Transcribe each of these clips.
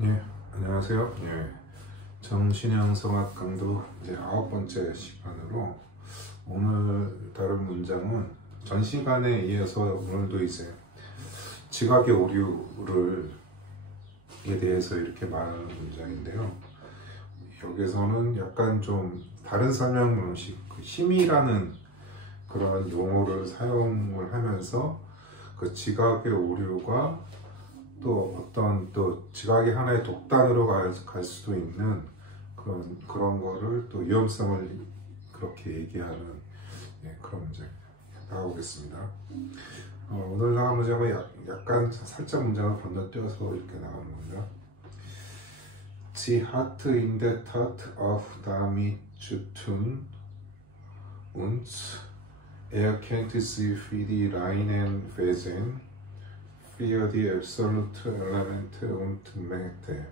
예, 안녕하세요. 예, 정신형 성악 강도 이제 9번째 시간으로 오늘 다룰 문장은 전 시간에 이어서 오늘도 이제 지각의 오류를 에 대해서 이렇게 말하는 문장인데요. 여기서는 약간 좀 다른 설명 방식, 힘이라는 그런 용어를 사용을 하면서 그 지각의 오류가 또 어떤 또 지각이 하나의 독단으로 갈 수도 있는 그런 거를 또 위험성을 그렇게 얘기하는 그런 문제 나오겠습니다. 오늘 나온 문장은 약간 살짝 문장을 건너뛰어서 이렇게 나오는 겁니다. Sie hatte in der Tat auch damit zu tun, und erkannte sie für die reinen Wesen, für die absolute Elemente und Mächte.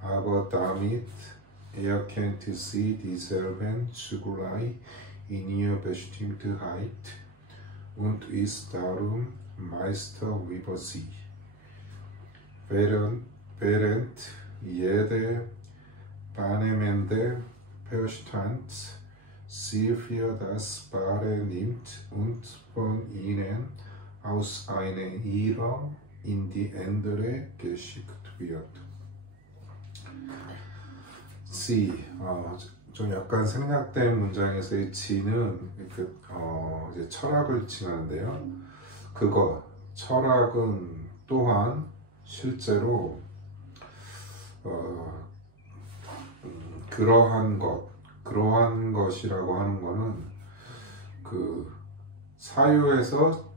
Aber damit erkannte sie dieselben zugleich in ihrer Bestimmtheit und ist darum Meister über sie. Während jeder wahrnehmende Verstand sie für das Wahre nimmt und von ihnen aus einer Ära in die andere geschickt wird. Sie, 좀 약간 생략된 문장에서의 지는 이제 철학을 칭하는데요. 철학은 또한 실제로 그러한 것이라고 하는 거는 그 사유에서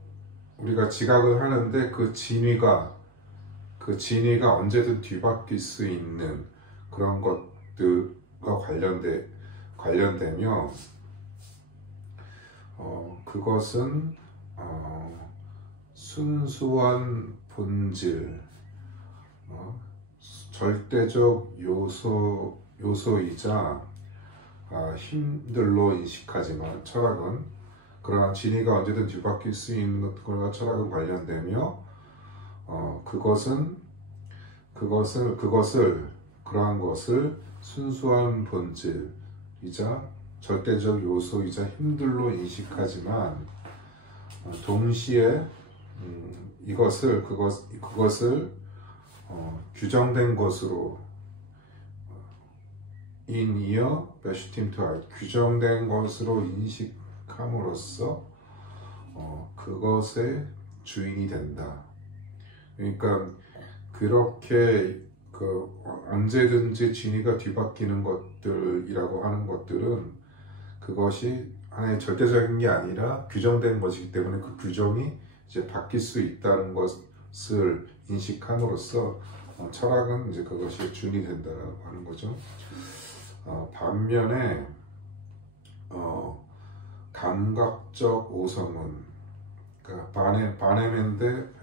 우리가 지각을 하는데 그 진위가 언제든 뒤바뀔 수 있는 그런 것들과 관련되며 그것은 순수한 본질, 절대적 요소이자 힘들로 인식하지만 철학은 그러한 진위가 언제든 뒤바뀔 수 있는 것과 철학은 관련되며 그러한 것을 순수한 본질이자 절대적 요소이자 힘들로 인식하지만 동시에 그것을 규정된 것으로 in ihr bestimmtheit, 규정된 것으로 인식함으로써 그것의 주인이 된다. 그러니까 그렇게 언제든지 진위가 뒤바뀌는 것들이라고 하는 것들은 그것이 하나의 절대적인 게 아니라 규정된 것이기 때문에 그 규정이 이제 바뀔 수 있다는 것을 인식함으로써 철학은 이제 그것이 주인이 된다라고 하는 거죠. 반면에 감각적 오성은 그러니까 바네멘데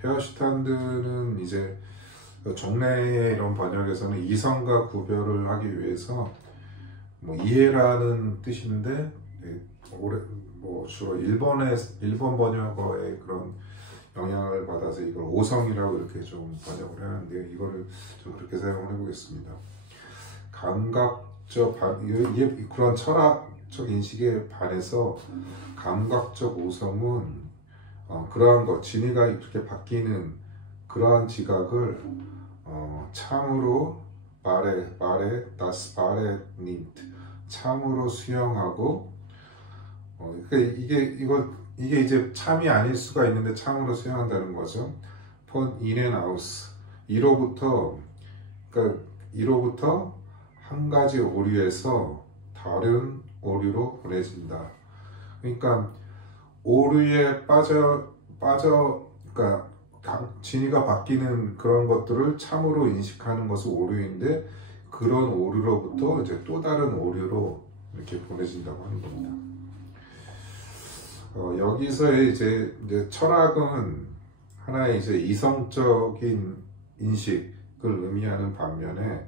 페어슈탄드는 이제 종래의 이런 번역에서는 이성과 구별을 하기 위해서 이해라는 뜻인데 주로 일본 번역어의 그런 영향을 받아서 이걸 오성이라고 이렇게 좀 번역을 하는데 이거를 좀 그렇게 사용을 해보겠습니다. 그런 철학적 인식에 반해서 감각적 오성은 그러한 것, 진위가 이렇게 바뀌는 그러한 지각을 참으로 das Wahre nimmt, 참으로 수용하고 이게 이제 참이 아닐 수가 있는데 참으로 수용한다는 거죠. von innen aus, 이로부터 한 가지 오류에서 다른 오류로 보내진다. 그러니까 오류에 그러니까 진위가 바뀌는 그런 것들을 참으로 인식하는 것은 오류인데 그런 오류로부터 이제 또 다른 오류로 이렇게 보내진다고 하는 겁니다. 여기서의 이제 철학은 하나의 이제 이성적인 인식을 의미하는 반면에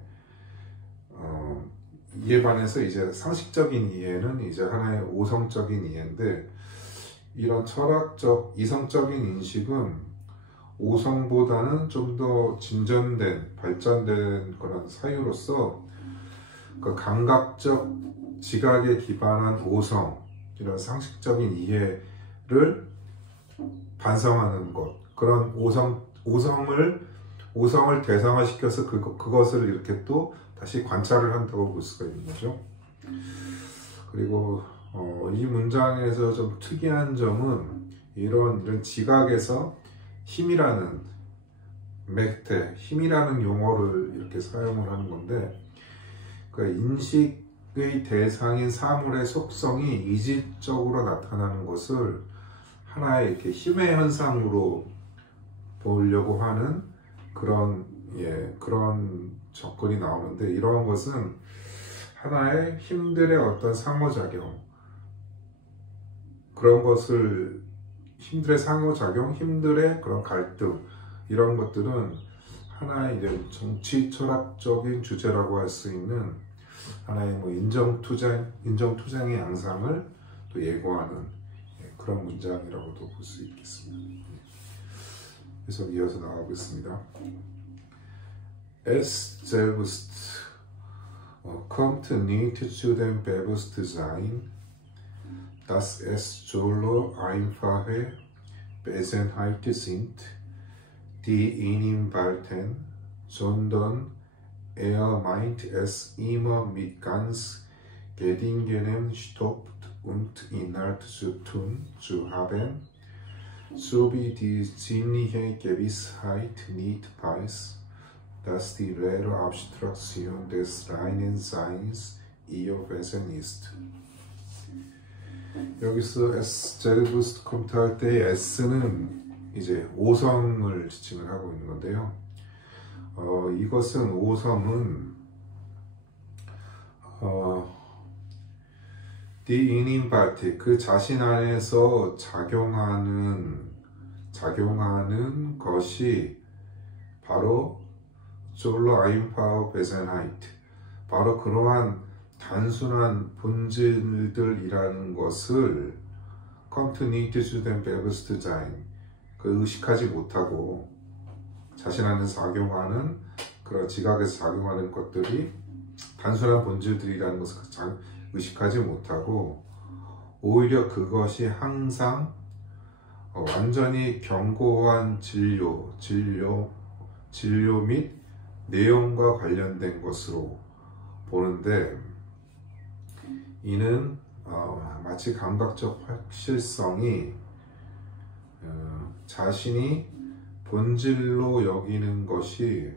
이에 반해서 이제 상식적인 이해는 이제 하나의 오성적인 이해인데 이런 철학적 이성적인 인식은 오성보다는 좀 더 진전된, 발전된 그런 사유로서 그 감각적 지각에 기반한 오성, 이런 상식적인 이해를 반성하는 것, 그런 오성을 대상화시켜서 그것을 이렇게 또 다시 관찰을 한다고 볼 수가 있는 거죠. 그리고 이 문장에서 좀 특이한 점은 이런 지각에서 힘이라는 맥테, 힘이라는 용어를 이렇게 사용을 하는 건데, 그 인식의 대상인 사물의 속성이 이질적으로 나타나는 것을 하나의 이렇게 힘의 현상으로 보려고 하는 그런 접근이 나오는데, 이러한 것은 하나의 힘들의 어떤 상호작용, 그런 것을 힘들의 상호작용, 힘들의 그런 갈등, 이런 것들은 하나의 이제 정치 철학적인 주제라고 할 수 있는 하나의 뭐 인정투쟁의 양상을 또 예고하는 그런 문장이라고도 볼 수 있겠습니다. 그래서 이어서 나가보겠습니다. Es selbst kommt nicht zu dem Bewusstsein, dass es solo einfache Wesenheiten sind, die in ihm walten, sondern er meint es immer mit ganz gediegenem Stoff und Inhalt zu tun zu haben, so wie die sinnliche Gewissheit nicht weiß, dass die leere Abstraktion des reinen Seins ihr Wesen ist. 여기서 es selbst kommt 할 때 S는 이제 오성을 지칭을 하고 있는 건데요. 이것은 오성은 die in ihm walten, 그 자신 안에서 작용하는 것이 바로 solo einfache Wesenheit, 바로 그러한 단순한 본질들이라는 것을 kommt nicht zu dem Bewusstsein, 그 의식하지 못하고 자신 안에 작용하는 그런 지각에서 작용하는 것들이 단순한 본질들이라는 것을 의식하지 못하고, 오히려 그것이 항상 완전히 견고한 진료 및 내용과 관련된 것으로 보는데, 이는 마치 감각적 확실성이 자신이 본질로 여기는 것이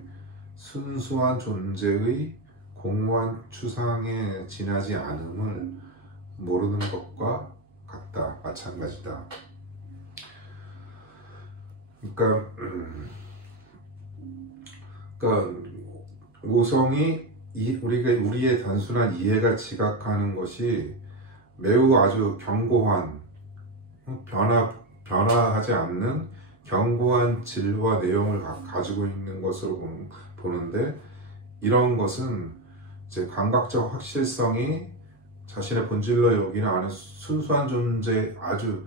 순수한 존재의 공허한 추상에 지나지 않음을 모르는 것과 같다, 마찬가지다. 그러니까 오성이 우리의 단순한 이해가 지각하는 것이 매우 아주 견고한, 변화하지 않는 견고한 질과 내용을 가지고 있는 것으로 보는데, 이런 것은 이제 감각적 확실성이 자신의 본질로 여기는 아는 순수한 존재, 아주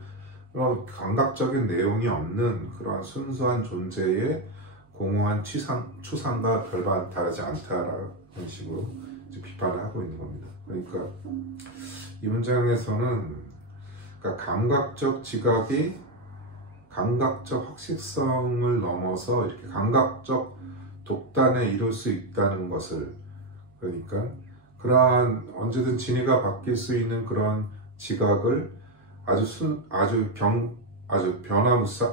그런 감각적인 내용이 없는 그러한 순수한 존재의 공허한 추상과 별반 다르지 않다라는 식으로 이제 비판을 하고 있는 겁니다. 그러니까 이 문장에서는 감각적 지각이 감각적 확실성을 넘어서 이렇게 감각적 독단에 이룰 수 있다는 것을, 그러니까 그러한 언제든 진위가 바뀔 수 있는 그런 지각을 아주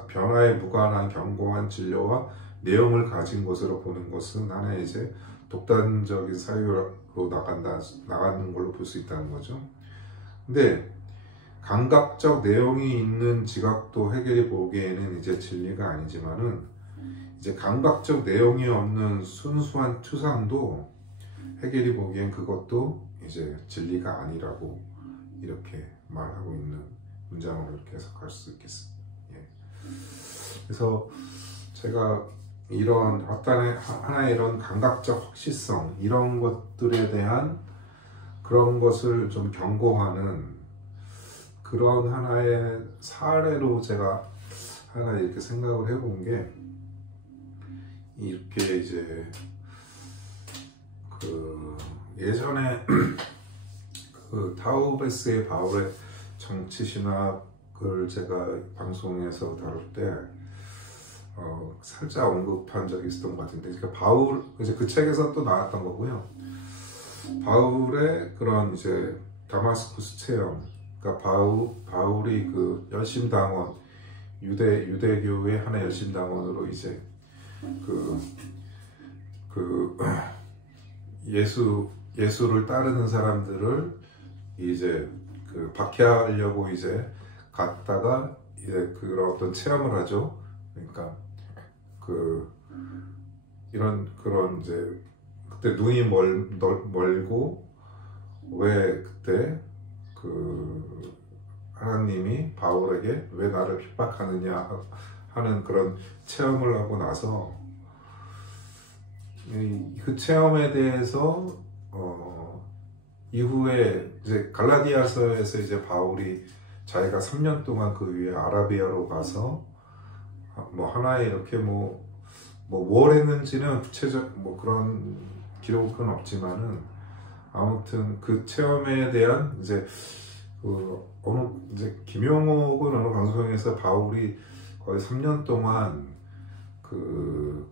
변화에 무관한 견고한 진료와 내용을 가진 것으로 보는 것은 하나의 이제 독단적인 사유로 나가는 걸로 볼 수 있다는 거죠. 근데 감각적 내용이 있는 지각도 해결이 보기에는 이제 진리가 아니지만은, 이제 감각적 내용이 없는 순수한 추상도 해결이 보기엔 그것도 이제 진리가 아니라고 이렇게 말하고 있는 문장으로 이렇게 해석할 수 있겠습니다. 예. 그래서 제가 이런 하나의 이런 감각적 확실성, 이런 것들에 대한 그런 것을 좀 경고하는 그런 하나의 사례로 제가 하나 이렇게 생각을 해본 게, 이렇게 이제 예전에 타우베스의 바울의 정치 신학을 제가 방송에서 다룰 때 살짝 언급한 적이 있었던 것 같은데, 그러니까 바울 이제 그 책에서 또 나왔던 거고요. 바울의 그런 이제 다마스쿠스 체험, 그러니까 바울이 그 열심당원, 유대교의 하나의 열심당원으로 이제 예수를 따르는 사람들을 이제 박해하려고 이제 갔다가 이제 그런 어떤 체험을 하죠. 그러니까 그런 이제 그때 눈이 멀고 왜 그때 하나님이 바울에게 왜 나를 핍박하느냐 하는 그런 체험을 하고 나서 그 체험에 대해서 이후에 이제 갈라디아서에서 이제 바울이 자기가 3년 동안 그 위에 아라비아로 가서 뭐 하나의 이렇게 뭘 했는지는 구체적 그런 기록은 없지만은 아무튼 그 체험에 대한 이제 이제 김용옥은 어느 방송에서 바울이 거의 3년 동안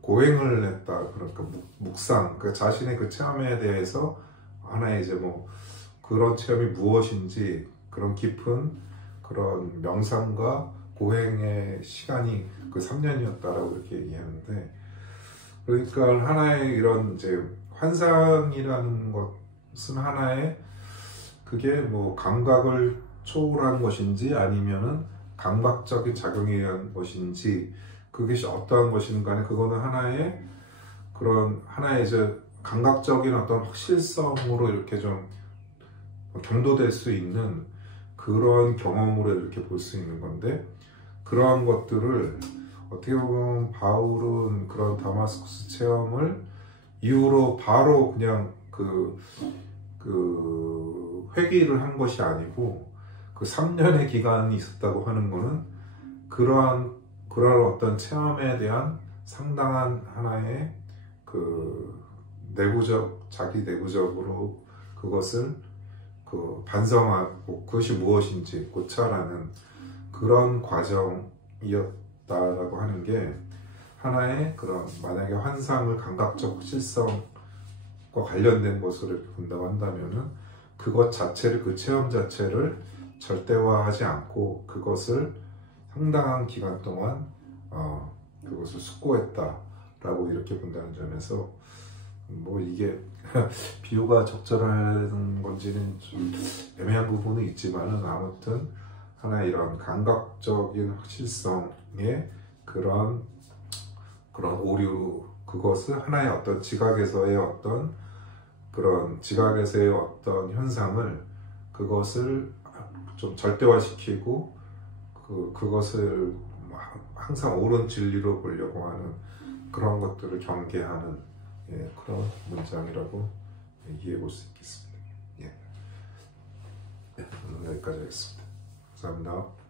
고행을 했다, 그러니까 묵상, 자신의 그 체험에 대해서 하나의 이제 그런 체험이 무엇인지 그런 깊은 그런 명상과 고행의 시간이 그 3년이었다라고 이렇게 얘기하는데, 그러니까 하나의 이런 이제 환상이라는 것은 하나의 그게 감각을 초월한 것인지 아니면은 감각적인 작용에 의한 것인지 그것이 어떠한 것인가 간에 그거는 하나의 이제 감각적인 어떤 확실성으로 이렇게 좀 경도될 수 있는 그런 경험으로 이렇게 볼 수 있는 건데, 그러한 것들을 어떻게 보면 바울은 그런 다마스쿠스 체험을 이후로 바로 그냥 회귀를 한 것이 아니고 그 3년의 기간이 있었다고 하는 거는 그러한 어떤 체험에 대한 상당한 하나의 자기 내부적으로 그것을 반성하고 그것이 무엇인지 고찰하는 그런 과정이었다라고 하는 게 하나의 그런, 만약에 환상을 감각적 실성과 관련된 것으로 이렇게 본다고 한다면은 그 체험 자체를 절대화하지 않고 그것을 상당한 기간 동안 그것을 숙고했다라고 이렇게 본다는 점에서 이게 비유가 적절한 건지는 좀 애매한 부분은 있지만은 아무튼 하나의 이런 감각적인 확실성의 그런 오류, 그것을 하나의 어떤 지각에서의 어떤 현상을 그것을 좀 절대화시키고 그것을 항상 옳은 진리로 보려고 하는 그런 것들을 경계하는 그런 문장이라고 이해해 볼 수 있겠습니다. 오늘 여기까지 하겠습니다. 감사합니다.